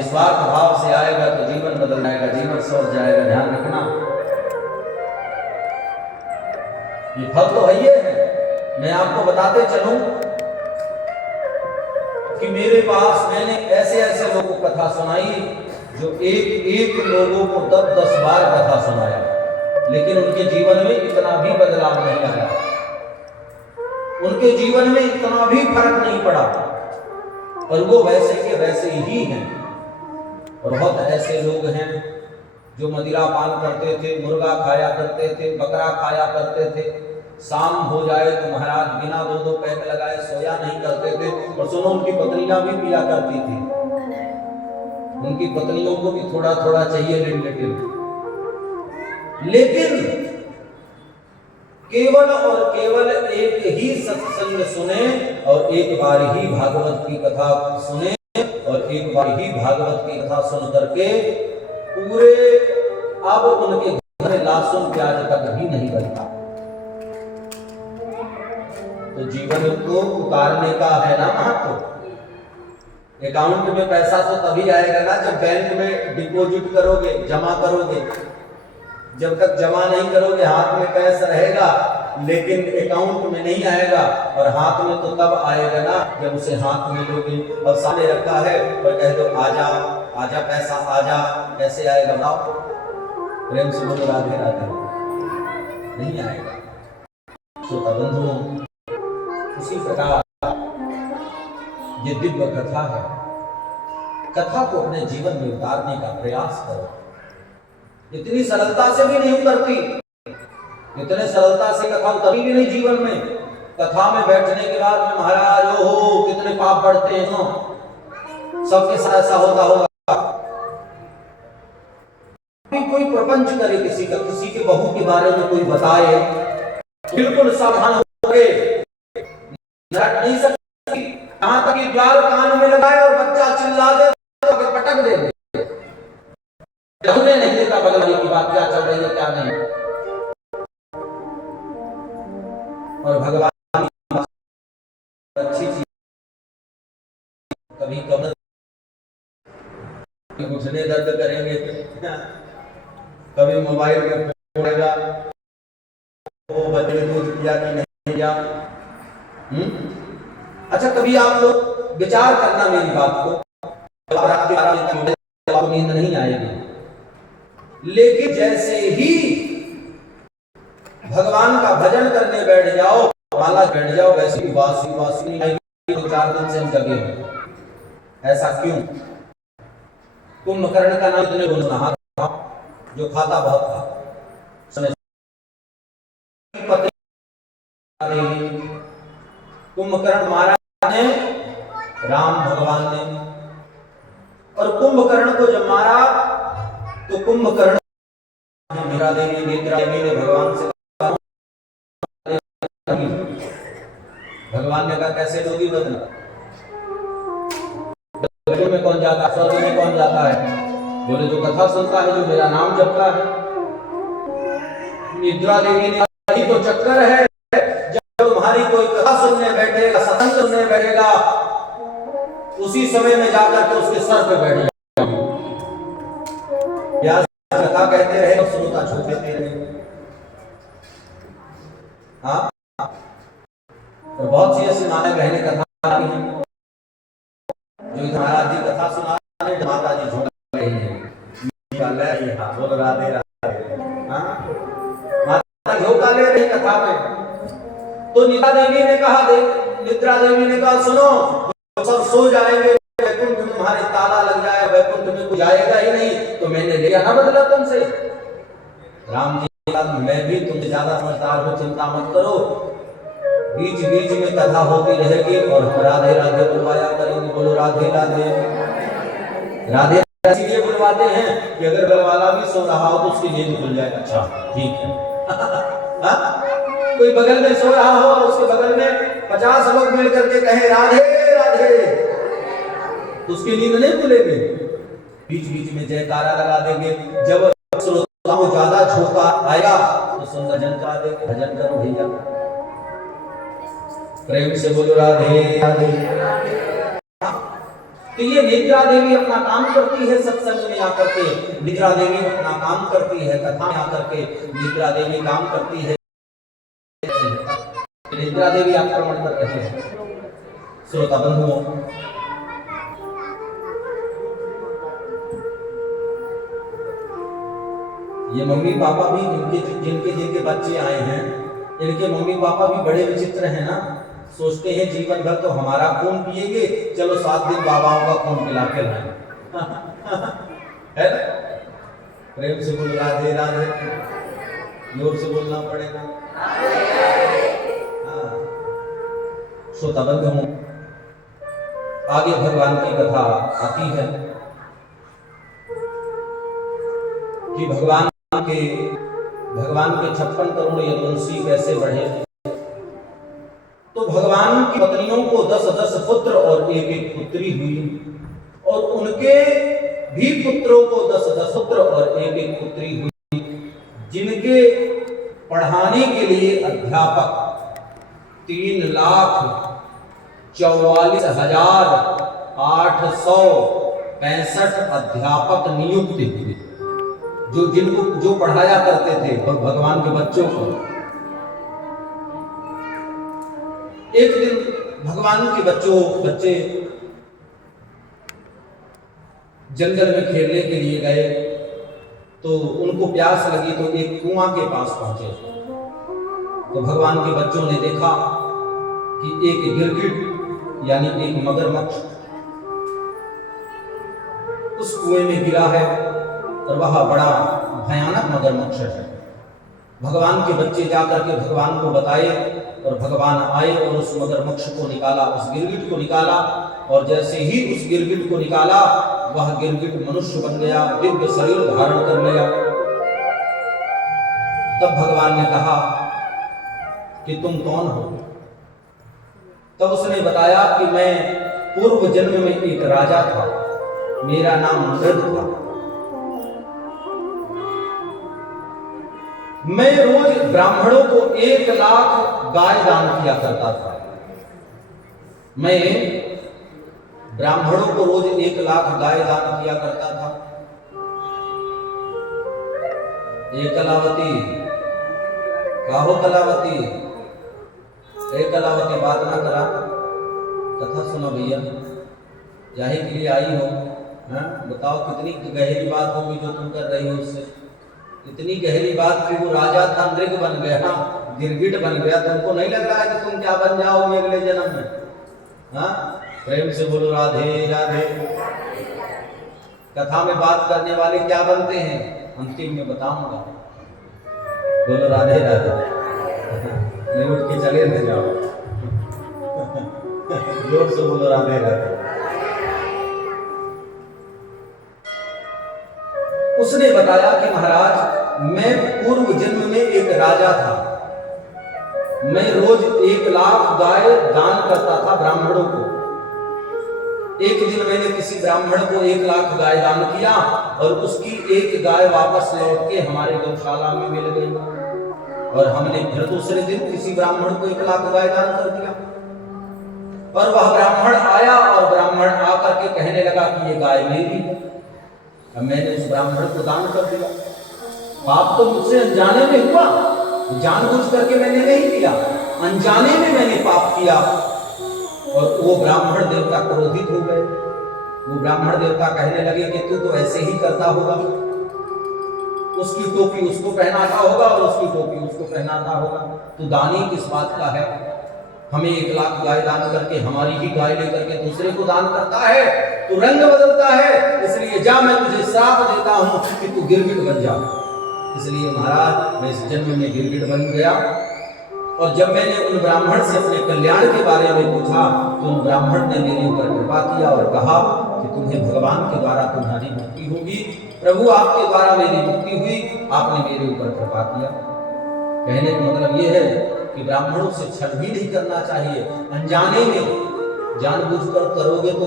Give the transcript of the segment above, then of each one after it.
निस्वार्थ भाव से आएगा तो जीवन बदल जाएगा, जीवन सवर जाएगा। ध्यान रखना, ये फल तो है ही है। मैं आपको बताते चलूं कि मेरे पास मैंने ऐसे ऐसे लोगों को कथा सुनाई जो एक एक लोगों को 10-10 बार कथा सुनाया, लेकिन उनके जीवन में इतना भी बदलाव नहीं आया, उनके जीवन में इतना भी फर्क नहीं पड़ा, और वो वैसे के वैसे ही हैं। और बहुत ऐसे लोग हैं जो मदिरा पान करते थे, मुर्गा खाया करते थे, बकरा खाया करते थे, शाम हो जाए तो महाराज बिना 2-2 पैक लगाए सोया नहीं करते थे। और सुनो, उनकी पत्नियां भी पिया करती थी, उनकी पत्नियों को भी थोड़ा थोड़ा चाहिए लेकिन केवल और केवल एक ही सत्संग सुने और एक बार ही भागवत की कथा सुने और एक बार ही भागवत की कथा सुन करके पूरे अब उनके घर में लहसुन प्याज तक भी नहीं बनता। तो जीवन को उतारने का है ना महत्व। अकाउंट में पैसा तो तभी आएगा ना जब बैंक में डिपॉजिट करोगे, जमा करोगे। जब तक जमा नहीं करोगे हाथ में कैश रहेगा, लेकिन अकाउंट में नहीं आएगा। और हाथ में तो तब आएगा ना जब उसे हाथ में लोगे। अब सामने रखा है और कह दो आजा आजा पैसा आजा, कैसे आएगा बताओ? प्रेम से बोलो राधे राधे, नहीं आएगा। श्रोता बंधुओं, उसी प्रकार ये दिव्य कथा है, कथा को अपने जीवन में उतारने का प्रयास करो। इतनी सरलता से भी नहीं उतरती, इतने सरलता से कथा उतरी भी नहीं जीवन में। कथा में बैठने के बाद में महाराज हो कितने पाप बढ़ते हैं, सबके साथ ऐसा होता होगा। कोई प्रपंच करे किसी का, किसी के बहू के बारे में कोई बताए, बिल्कुल सावधान हो गए, नहीं सकती। यहां तक कि द्वार कान में लगाए और बच्चा चिल्ला दे तो पटक दे, नहीं देखा बगल वाली की बात क्या चल रही है क्या नहीं। और भगवान अच्छी चीज, कभी कमर घुटने दर्द करेंगे, कभी मोबाइल में पड़ेगा, वो बच्चे दूध पिया कि नहीं पिया। अच्छा, कभी आप लोग विचार करना मेरी बात को, आपको नींद नहीं आएगी, लेकिन जैसे ही भगवान का भजन करने बैठ जाओ, माला बैठ जाओ, वैसे ही वासी वासी नहीं आएगी। 2-4 दिन से हम जगे हैं। ऐसा क्यों? कुंभकर्ण का नाम इतने गुणगान था, जो खाता बहुत था। कुंभकर्ण मारा ने राम भगवान ने, और कुंभकर्ण को जब मारा तो कुंभकर्ण मीरा देवी नेत्रा देवी ने भगवान से कहा, भगवान ने कहा कैसे लोगी बदला, में कौन जाता है, स्वर्ग में कौन जाता है? बोले जो कथा सुनता है, जो मेरा नाम जपता है। निद्रा देवी ने यही तो चक्कर है, जब तुम्हारी कोई कथा सुनने बैठेगा, सत्संग सुनने बैठेगा, उसी समय में जाकर के उसके सर पे बैठ जाएगी। कथा कहते रहे और श्रोता झोंकते रहे। हाँ, और बहुत सी ऐसी माता बहनें कथा हैं जो महाराज जी कथा सुना रहे हैं, माता जी झोंक रही है। बोल राधे राधे। माता झोंका ले रही कथा में। तो निद्रा देवी ने कहा, निद्रा देवी ने कहा सुनो, सब सो जाएंगे, वैकुंठ में तुम्हारे ताला लग जाए, वैकुंठ में कुछ आएगा ही नहीं, तो मैंने लिया ना बदला तुमसे। राम जी मैं भी तुमसे ज्यादा समझदार हूं, चिंता मत करो, बीच बीच में कथा होती रहेगी और हम राधे राधे बुलवाया करेंगे। बोलो राधे राधे। राधे इसलिए बुलवाते हैं कि अगर घर वाला भी सो रहा हो तो उसकी नींद खुल जाए। अच्छा ठीक है। कोई बगल में सो रहा हो और उसके बगल में 50 लोग मिल करके कहे राधे राधे, तो उसकी नींद नहीं खुलेगी। बीच बीच में जयकारा लगा देंगे। जब श्रोताओं को ज्यादा झोंका आएगा तो सुंदर जन करा देंगे, भजन करो भैया, प्रेम से बोलो राधे राधे। तो ये निद्रा देवी अपना काम करती है, सत्संग में आकर के निद्रा देवी अपना काम करती है, कथा में आकर के निद्रा देवी काम करती है, निद्रा देवी आक्रमण कर रही है। श्रोता बंधुओं, ये मम्मी पापा भी जिनके जिनके बच्चे आए हैं, इनके मम्मी पापा भी बड़े विचित्र हैं ना। सोचते हैं जीवन भर तो हमारा खून पिएंगे, चलो 7 दिन बाबाओं का खून पिला के लाएं। है ना? प्रेम से बोल राधे राधे, जोर से बोलना पड़ेगा। श्रोता बंधुओं, आगे भगवान की कथा आती है कि भगवान के 56 करोड़ यदुवंशी कैसे बढ़े। तो भगवान की पत्नियों को 10-10 पुत्र और एक पुत्री हुई, और उनके भी पुत्रों को 10-10 पुत्र और एक पुत्री हुई, जिनके पढ़ाने के लिए अध्यापक 3,44,865 अध्यापक नियुक्त हुए, जो पढ़ाया करते थे भगवान के बच्चों को। एक दिन भगवान के बच्चे जंगल में खेलने के लिए गए, तो उनको प्यास लगी तो एक कुआं के पास पहुंचे। तो भगवान के बच्चों ने देखा कि एक गिरगिट यानी एक मगरमच्छ उस कुएं में गिरा है, और वह बड़ा भयानक मगरमच्छ है। भगवान के बच्चे जाकर के भगवान को बताए, और भगवान आए और उस मगरमच्छ को निकाला, उस गिरगिट को निकाला, और जैसे ही उस गिरगिट को निकाला, वह गिरगिट मनुष्य बन गया, दिव्य शरीर धारण कर लिया। तब भगवान ने कहा कि तुम कौन हो? तब उसने बताया कि मैं पूर्व जन्म में एक राजा था, मेरा नाम मृग था। मैं रोज ब्राह्मणों को 1 लाख गाय दान किया करता था। मैं ब्राह्मणों को रोज 1 लाख गाय दान किया करता था। ये कलावती, काहो कलावती, कलावती बात ना करा, कथा सुनो भैया, जाहे के लिए आई हो। बताओ कितनी गहरी बात होगी जो तुम कर रही हो उससे। इतनी गहरी बात कि वो राजा था, मृग बन गया, गिरगिट बन गया। तुमको नहीं लग रहा है कि तुम क्या बन जाओगे अगले जन्म में? हाँ, प्रेम से बोलो राधे राधे। कथा में बात करने वाले क्या बनते हैं अंतिम में बताऊंगा। बोलो राधे राधे, उठ के चले न जाओ। जोर से बोलो राधे राधे। उसने बताया कि महाराज, मैं पूर्व जन्म में एक राजा था। मैं रोज 1 लाख गाय दान करता था ब्राह्मणों को। एक दिन मैंने किसी ब्राह्मण को 1 लाख गाय दान किया, और उसकी एक गाय वापस लौट के हमारे गौशाला में मिल गई, और हमने फिर दूसरे दिन किसी ब्राह्मण को 1 लाख गाय दान कर दिया। और वह ब्राह्मण आया, और ब्राह्मण आकर के कहने लगा कि ये गाय मेरी है। अब मैंने उस ब्राह्मण को दान कर दिया। पाप तो मुझसे अनजाने में हुआ, जानबूझ करके मैंने नहीं किया, अनजाने में मैंने पाप किया। और वो ब्राह्मण देवता क्रोधित हो गए। वो ब्राह्मण देवता कहने लगे कि तू तो ऐसे ही करता होगा, उसकी टोपी उसको पहनाता होगा और उसकी टोपी उसको पहनाता होगा, तू दानी किस बात का है? हमें 1 लाख गाय दान करके हमारी ही गाय लेकर के दूसरे को दान करता है, तू रंग बदलता है। इसलिए जा, मैं तुझे श्राप देता हूं कि तू गिरगिट बन जा। इसलिए महाराज, मैं इस जन्म में गिरगिट बन गया। और जब मैंने उन ब्राह्मण से अपने कल्याण के बारे में पूछा, तो उन ब्राह्मण ने मेरे ऊपर कृपा किया और कहा कि तुम्हें भगवान के द्वारा तुम्हारी मुक्ति होगी। प्रभु, आपके द्वारा मेरी मुक्ति हुई, आपने मेरे ऊपर कृपा किया। कहने का मतलब ये है कि ब्राह्मणों से छल भी नहीं करना चाहिए। अनजाने में जानबूझकर करोगे तो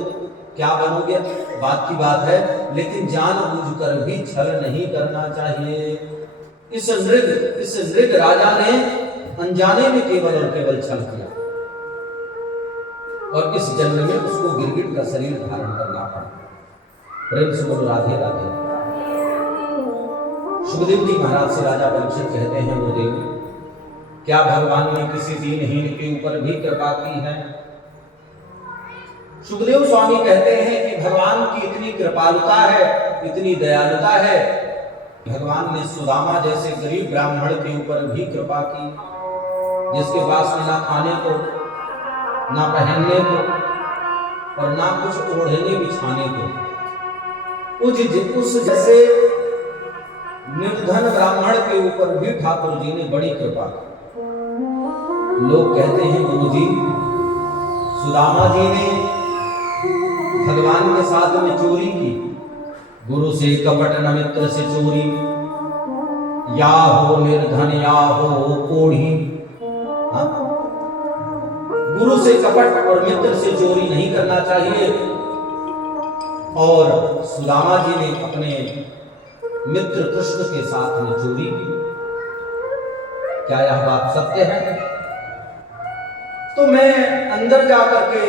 क्या बनोगे, बात की बात है, लेकिन जानबूझकर भी छल नहीं करना चाहिए। इस नृग राजा ने अनजाने में केवल और केवल छल किया। और इस जन्म में उसको गिरगिट का शरीर धारण करना पड़ा। प्रेम से बोलो राधे राधे। सुखदेव जी महाराज से राजा परीक्षित कहते हैं, गुरुदेव क्या भगवान ने किसी दीनहीन के ऊपर भी कृपा की है? सुखदेव स्वामी कहते हैं कि भगवान की इतनी कृपालुता है, इतनी दयालुता है, भगवान ने सुदामा जैसे गरीब ब्राह्मण के ऊपर भी कृपा की, जिसके पास में ना खाने को, ना पहनने को और ना कुछ ओढ़ने बिछाने को, उस जैसे निर्धन ब्राह्मण के ऊपर भी ठाकुर जी ने बड़ी कृपा की। लोग कहते हैं, गुरु जी सुदामा जी ने भगवान के साथ में चोरी की, गुरु से कपट न मित्र से चोरी, या हो निर्धन या हो कोढ़ी। गुरु से कपट और मित्र से चोरी नहीं करना चाहिए। और सुदामा जी ने अपने मित्र कृष्ण के साथ में चोरी की। क्या यह बात सत्य है? तो मैं अंदर जाकर के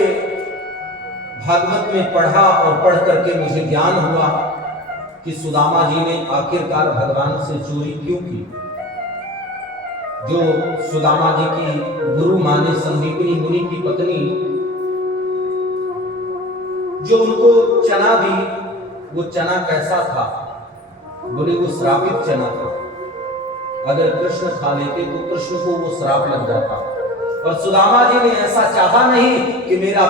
भागवत में पढ़ा और पढ़ करके मुझे ज्ञान हुआ कि सुदामा जी ने आखिरकार भगवान से चोरी क्यों की। जो सुदामा जी की गुरु माने संदीपनी मुनि की पत्नी, जो उनको चना दी, वो चना कैसा था? बोले वो श्रापित चना था। अगर कृष्ण खा लेते तो कृष्ण को वो श्राप लग जाता। और सुदामा जी ने ऐसा चाहा नहीं कि मेरा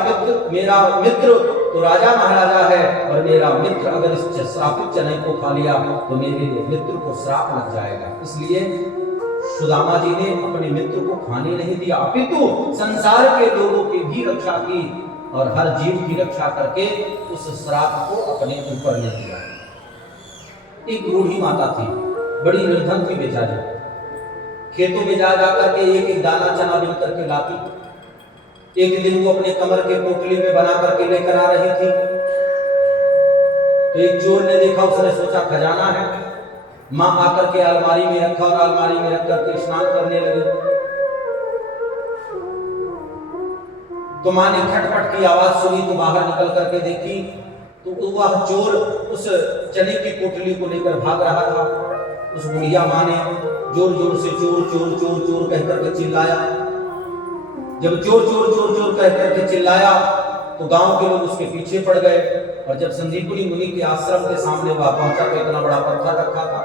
मित्र तो राजा महाराजा है, और मेरा मित्र अगर इस श्रापित चने को खा लिया तो मेरे मित्र को श्राप लग जाएगा। इसलिए सुदामा जी ने अपने मित्र को खाने नहीं दिया, अपितु संसार के लोगों की भी रक्षा की और हर जीव की रक्षा करके उस श्राप को अपने ऊपर ले लिया। एक बूढ़ी माता थी, बड़ी निर्धन थी बेचारी, खेतों में जा करके एक एक दाना चना बिन करके लाती। एक दिन वो अपने कमर के पोटली में बना करके लेकर आ रही थी, तो एक चोर ने देखा, उसने सोचा खजाना है। माँ आकर के अलमारी में रखा और अलमारी में रख करके स्नान करने लगी। तो माँ ने खटपट की आवाज सुनी तो बाहर निकल करके देखी तो वह चोर उस चने की पोटली को लेकर भाग रहा था। उस बुढ़िया माँ ने जोर जोर से चोर चोर चोर चोर कह करके चिल्लाया। जब चोर चोर चोर चोर कह करके चिल्लाया तो गांव के लोग उसके पीछे पड़ गए। और जब संदीपनी मुनि के आश्रम के सामने वह पहुंचा तो इतना बड़ा पत्थर रखा था,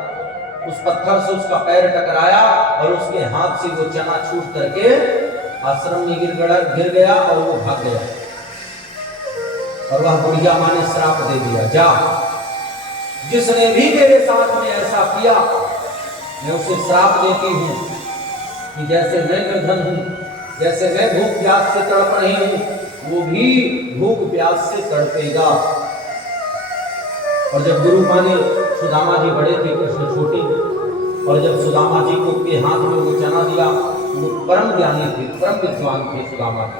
उस पत्थर से उसका पैर टकराया और उसके हाथ से वो चना छूट करके आश्रम में गिर गया और वो भाग गया। और वह बुढ़िया माँ ने श्राप दे दिया, जा जिसने भी मेरे साथ में ऐसा किया मैं उसे श्राप देती हूँ कि जैसे मैं निर्धन हूँ, जैसे मैं भूख प्यास से तड़प रही हूँ, वो भी भूख प्यास से तड़पेगा। और जब गुरु माने सुदामा जी बड़े थे, कृष्ण छोटे, और जब सुदामा जी को के हाथ में वो चना दिया, वो परम ज्ञानी थे, परम विद्वान थे सुदामा जी।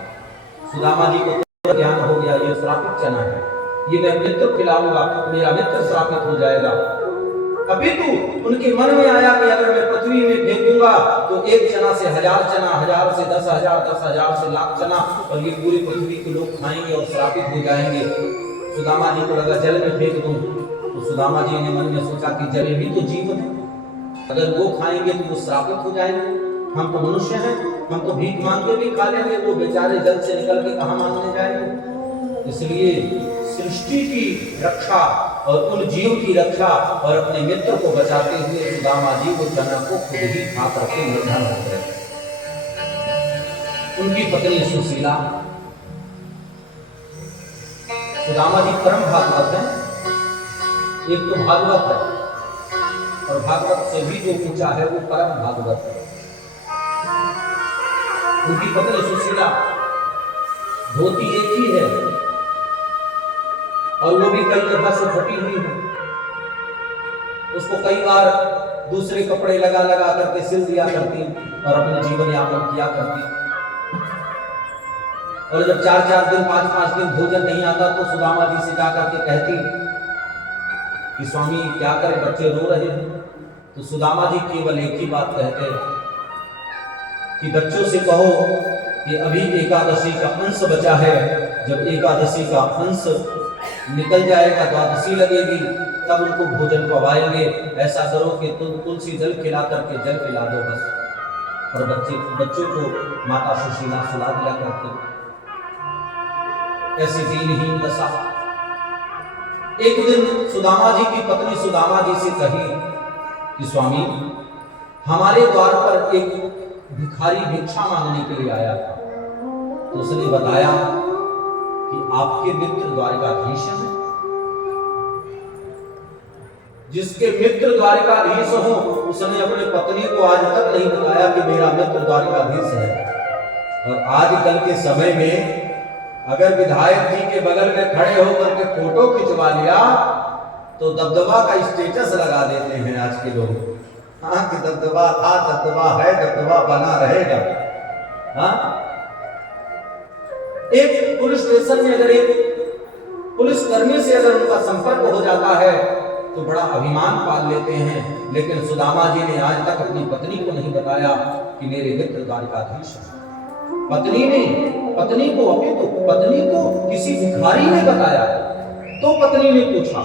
सुदामा जी को ज्ञान हो गया, ये श्रापित चना है, ये मैं मित्र खिलाऊंगा, मेरा मित्र श्रापित हो जाएगा। अभी तो उनके मन में आया कि अगर मैं पृथ्वी में फेंकूंगा तो एक चना से 1000 चना, 1000 से 10,000, 10,000 से लाख चना, और ये पूरी पृथ्वी के लोग खाएंगे और श्रापित हो जाएंगे। सुदामा जी को लगा जल में फेंक दूं, तो सुदामा जी ने मन में सोचा कि जल भी तो जीवन है, अगर वो खाएंगे तो वो श्रापित हो जाएंगे। हम तो मनुष्य हैं, हम तो भीख मांग के भी खा लेंगे, वो बेचारे जल से निकल के कहां मांगने जाएंगे। इसलिए सृष्टि की रक्षा और उन जीव की रक्षा और अपने मित्र को बचाते हुए सुदामा जी वो चना को खुद ही खा करके निर्धन हो गए। उनकी पत्नी सुशीला, सुदामा जी परम भागवत है, एक तो भागवत है और भागवत से भी जो ऊंचा है वो परम भागवत है। उनकी पत्नी सुशीला, धोती एक ही है और वो भी कई दफा से फटी हुई है, उसको कई बार दूसरे कपड़े लगा लगा करके सिल दिया करती और अपने जीवन यापन किया करती। और जब 4-4 दिन 5-5 दिन भोजन नहीं आता तो सुदामा जी से जाकर के कहती कि स्वामी क्या करें, बच्चे रो रहे हैं। तो सुदामा जी केवल एक ही बात कहते कि बच्चों से कहो कि अभी एकादशी का अंश बचा है, जब एकादशी का अंश निकल जाएगा, द्वादशी लगेगी, तब उनको भोजन पवाएंगे। ऐसा करो कि तुम तुलसी जल खिला करके जल पिला दो बस। और बच्चों को माता सुशीला सुला दिया करते। ऐसी दीनहीन दशा। एक दिन सुदामा जी की पत्नी सुदामा जी से कही कि स्वामी, हमारे द्वार पर एक भिखारी भिक्षा मांगने के लिए आया था। तो उसने बताया कि आपके मित्र द्वारिकाधीश हैं। जिसके मित्र द्वारिकाधीश हो, उसने अपने पत्नी को आज तक नहीं बताया कि मेरा मित्र द्वारिकाधीश है। और आजकल के समय में अगर विधायक जी के बगल में खड़े होकर के फोटो खिंचवा लिया तो दबदबा का स्टेटस लगा देते हैं आज के लोग। हाँ कि दबदबा था, दबदबा है, दबदबा बना रहेगा। हाँ, एक पुलिस स्टेशन में अगर एक पुलिस कर्मी से अगर उनका संपर्क हो जाता है तो बड़ा अभिमान पाल लेते हैं। लेकिन सुदामा जी ने आज तक अपनी पत्नी को नहीं बताया कि मेरे मित्र द्वारिकाधीश हैं। पत्नी को अपितु पत्नी को किसी भिखारी ने बताया। तो पत्नी ने पूछा,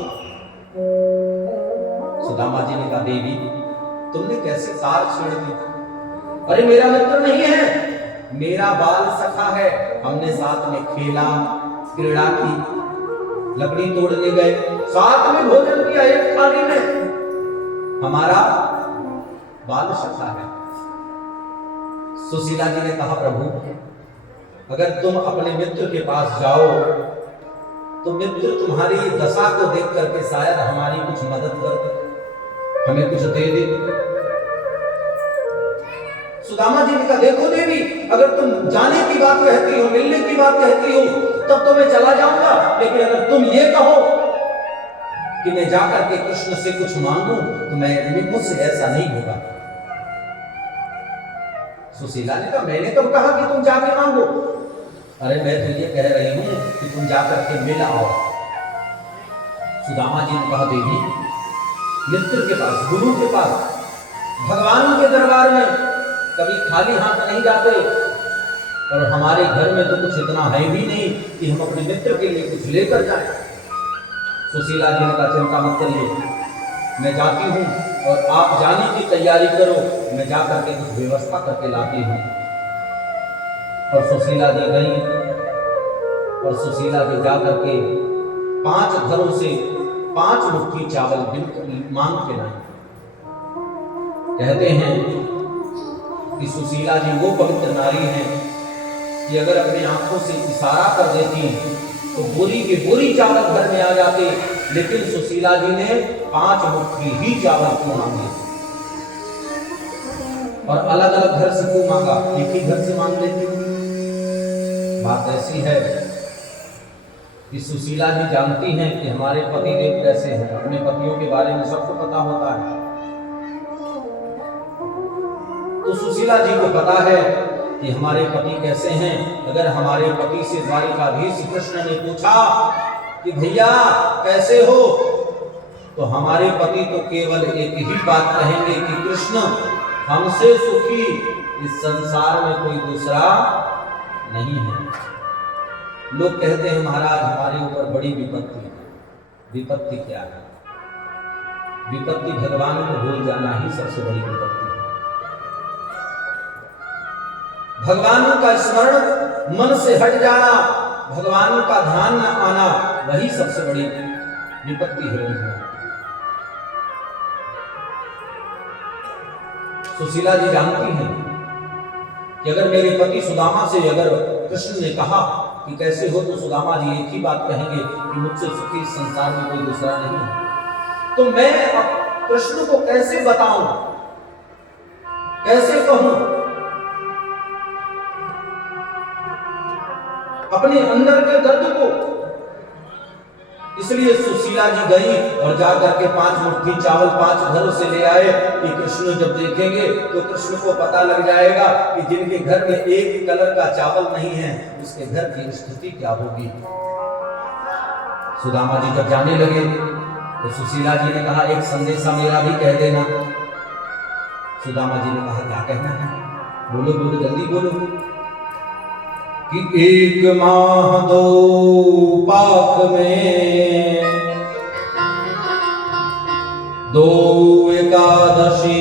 सुदामा जी ने कहा, देवी तुमने कैसे तार छेड़ दी? अरे मेरा मित्र नहीं है, मेरा बाल सखा है। हमने साथ में खेला, क्रीड़ा की, लकड़ी तोड़ने गए, साथ में भोजन किया एक थाली में। हमारा बाल सखा है। सुशीला जी ने कहा, प्रभु अगर तुम अपने मित्र के पास जाओ तो मित्र तुम्हारी दशा को देख करके शायद हमारी कुछ मदद कर दे, हमें कुछ दे दे। सुदामा जी ने कहा, देखो देवी, अगर तुम जाने की बात कहती हो, मिलने की बात कहती हो, तब तो मैं चला जाऊंगा। लेकिन अगर तुम ये कहो कि मैं जाकर के कृष्ण से कुछ मांगू तो मुझसे ऐसा नहीं होगा। सुशीला ने कहा, मैंने कब कहा कि तुम जाके मांगो? अरे मैं तो ये कह रही हूं कि तुम जाकर के मिल आओ। सुदामा जी ने कहा, देवी मित्र के पास, गुरु के पास, भगवान के दरबार में कभी खाली हाथ नहीं जाते। और हमारे घर में तो कुछ इतना है भी नहीं कि हम अपने मित्र के लिए कुछ लेकर जाएं। सुशीला जी ने कहा, चिंता मत करिए, मैं जाती हूँ और आप जाने की तैयारी करो, मैं जाकर के कुछ व्यवस्था करके लाती हूँ। और सुशीला जी गई और सुशीला जी जाकर के 5 घरों से 5 मुट्ठी चावल मांग के लाई। कहते हैं कि सुशीला जी वो पवित्र नारी हैं कि अगर अपनी आंखों से इशारा कर देती तो बोरी के बोरी चावल घर में आ जाते। लेकिन सुशीला जी ने 5 मुट्ठी ही चावल क्यों मांगे और अलग अलग घर से क्यों मांगा? एक ही घर से मांग लेती। बात ऐसी है कि सुशीला जी जानती हैं कि हमारे पति देव कैसे हैं, अपने पतियों के बारे में सबको पता होता है। तो सुशीला जी को पता है कि हमारे पति कैसे हैं। अगर हमारे पति से द्वारिकाधीश कृष्ण ने पूछा कि भैया कैसे हो, तो हमारे पति तो केवल एक ही बात कहेंगे कि कृष्ण हमसे सुखी इस संसार में कोई दूसरा नहीं है। लोग कहते हैं महाराज हमारे ऊपर बड़ी विपत्ति है। विपत्ति क्या है? विपत्ति भगवान को भूल जाना ही सबसे बड़ी विपत्ति है। भगवान का स्मरण मन से हट जाना, भगवान का ध्यान न आना, वही सबसे बड़ी विपत्ति है। सुशीला जी जानती हैं कि अगर मेरे पति सुदामा से अगर कृष्ण ने कहा कि कैसे हो, तो सुदामा जी एक ही बात कहेंगे कि मुझसे सुखी संसार में कोई दूसरा नहीं है। तो मैं अब कृष्ण को कैसे बताऊं, कैसे कहूं? अपने अंदर के दर्द को। इसलिए सुशीला जी गई और जाकर के 5 मुट्ठी चावल 5 घरों से ले आए कि कृष्ण जब देखेंगे तो कृष्ण को पता लग जाएगा कि जिनके घर में एक कलर का चावल नहीं है उसके घर की स्थिति क्या होगी। सुदामा जी जब जाने लगे तो सुशीला जी ने कहा, एक संदेशा मेरा भी कह देना। सुदामा जी ने कहा, क्या कहना है? बोलो बोलो जल्दी बोलो। कि एक माह दो पाख में दो एकादशी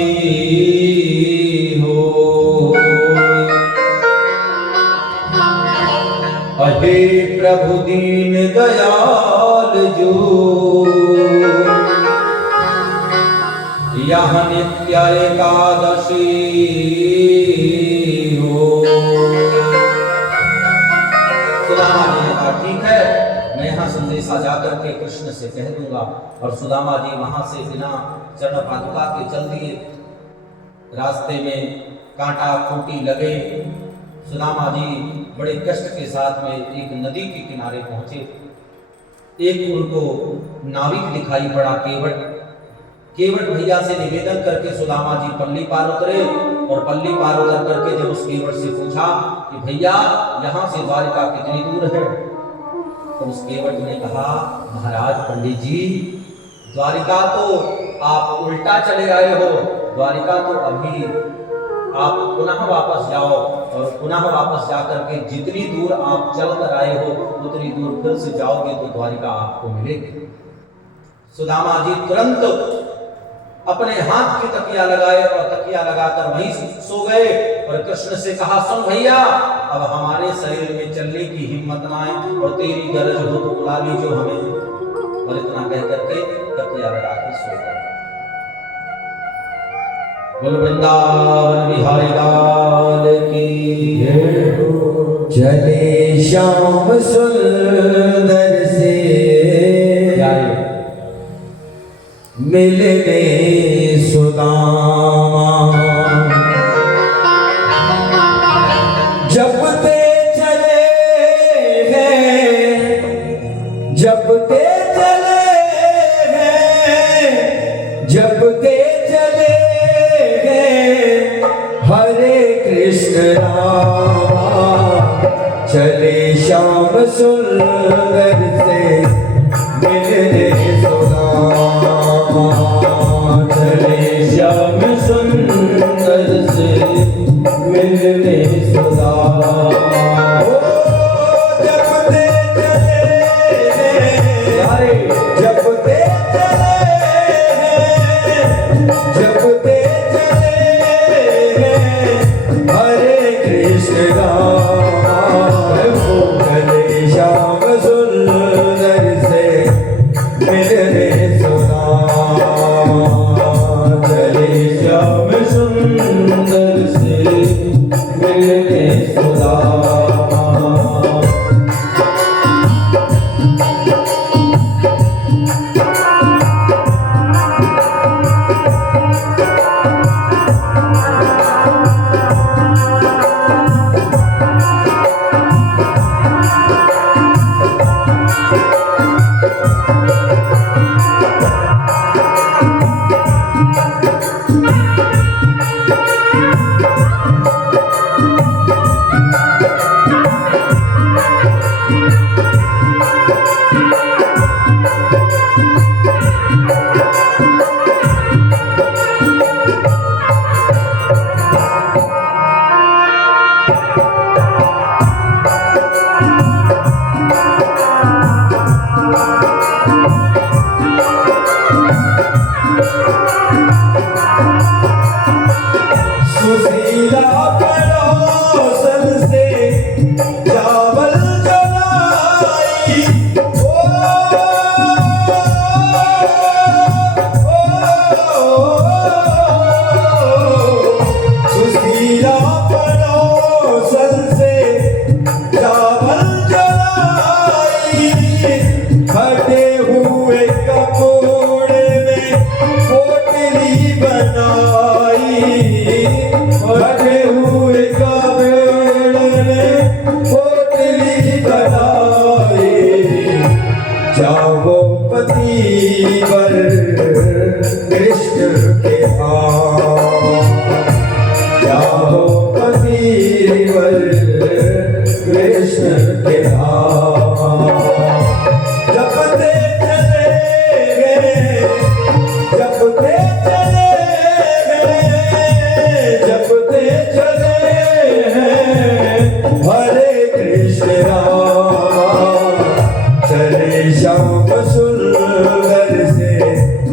हो, अहे प्रभु दीन दयाल जो यह नित्य एकादशी हो। सुदामा जी ने कहा ठीक है, मैं यहाँ संदेशा जाकर के कृष्ण से कह दूंगा। और सुदामा जी वहां से बिना चरण पादुका के चल दिए। रास्ते में कांटा खूंटी लगे। सुदामा जी बड़े कष्ट के साथ में एक नदी के किनारे पहुंचे। एक उनको नाविक दिखाई पड़ा, केवट। केवट भैया से निवेदन करके सुदामा जी पल्ली पार उतरे। और पल्ली पार उतर करके जब उस केवट से पूछा कि भैया यहाँ से द्वारिका कितनी दूर है, तो उस केवट ने कहा महाराज पंडित जी, द्वारिका तो आप उल्टा चले आए हो। द्वारिका तो अभी आप पुनः वापस जाओ और पुनः वापस जाकर के जितनी दूर आप चल कर आए हो उतनी दूर फिर से जाओगे तो द्वारिका आपको मिलेगी। सुदामा जी तुरंत अपने हाथ की तकिया लगाए और तकिया लगाकर वहीं सो गए। और कृष्ण से कहा सुन भैया, अब हमारे शरीर में चलने की हिम्मत ना आए और तेरी गरज हो तो बुला लीजो हमें। और इतना कह करके तकिया लगाकर सो गए। बोल वृंदावन बिहारी लाल की जय हो। चले श्याम सुंदर से मिलने सुदामा, जपते चले हैं, जपते चले हैं, जपते चले हैं हरे कृष्ण रामा। चले श्याम सुंदर से मिलने सुदामा, चले श्याम सुंदर से मिलने सुदामा। जपते चले हैं, जपते चले हैं, जपते चले हैं हरे कृष्ण रामा। चले श्याम सुंदर से मिलने सुदामा, चले श्याम सुंदर से मिलने सुदामा।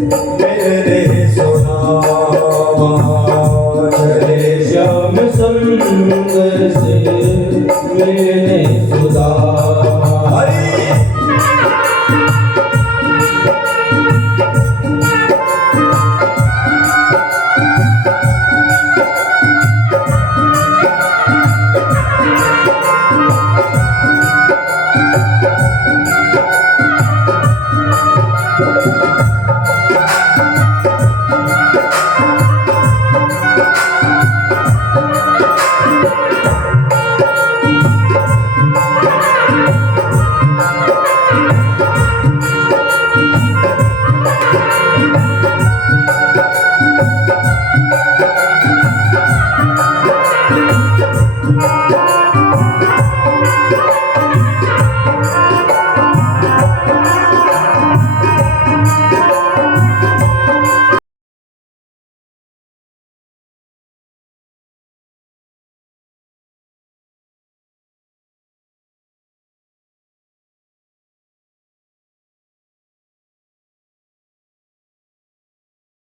मैंने सुना